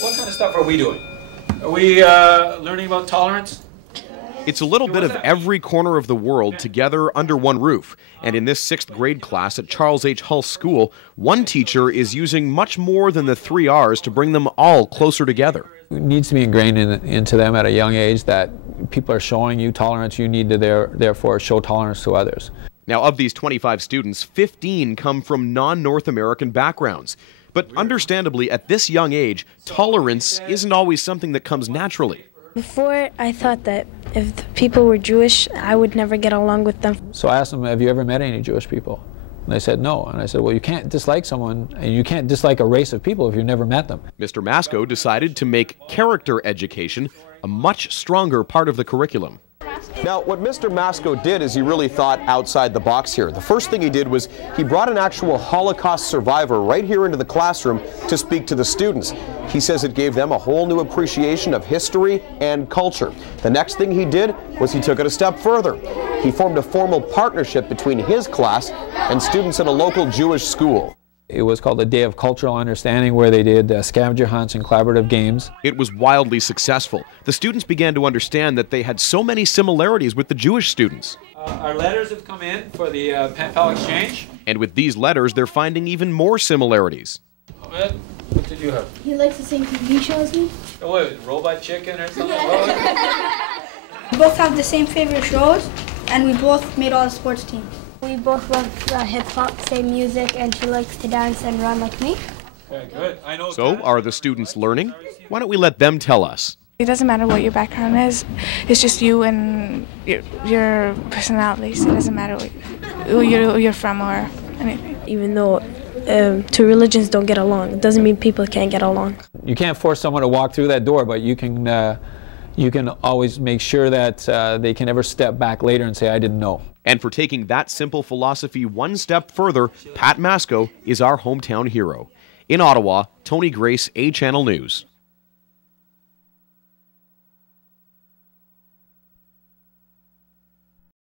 What kind of stuff are we doing? Are we learning about tolerance? It's a little bit of every corner of the world together under one roof. And in this 6th grade class at Charles H. Hull School, one teacher is using much more than the 3 R's to bring them all closer together. It needs to be ingrained into them at a young age that people are showing you tolerance. You need to therefore show tolerance to others. Now, of these 25 students, 15 come from non-North American backgrounds. But understandably, at this young age, tolerance isn't always something that comes naturally. Before, I thought that if the people were Jewish, I would never get along with them. So I asked them, have you ever met any Jewish people? And they said no. And I said, well, you can't dislike someone, and you can't dislike a race of people if you've never met them. Mr. Mascoe decided to make character education a much stronger part of the curriculum. Now, what Mr. Mascoe did is he really thought outside the box here. The first thing he did was he brought an actual Holocaust survivor right here into the classroom to speak to the students. He says it gave them a whole new appreciation of history and culture. The next thing he did was he took it a step further. He formed a formal partnership between his class and students at a local Jewish school. It was called a Day of Cultural Understanding, where they did scavenger hunts and collaborative games. It was wildly successful. The students began to understand that they had so many similarities with the Jewish students. Our letters have come in for the pen pal exchange. And with these letters, they're finding even more similarities. What did you have? He likes the same TV shows me. Oh, wait, Robot Chicken or something? We both have the same favorite shows, and we both made all the sports teams. We both love hip-hop, same music, and she likes to dance and run like me. Okay, good. I know. So, are the students learning? Why don't we let them tell us? It doesn't matter what your background is. It's just you and your personalities. It doesn't matter who you're from or anything. Even though two religions don't get along, it doesn't mean people can't get along. You can't force someone to walk through that door, but you can always make sure that they can never step back later and say, I didn't know. And for taking that simple philosophy one step further, Pat Mascoe is our hometown hero. In Ottawa, Tony Grace, A Channel News.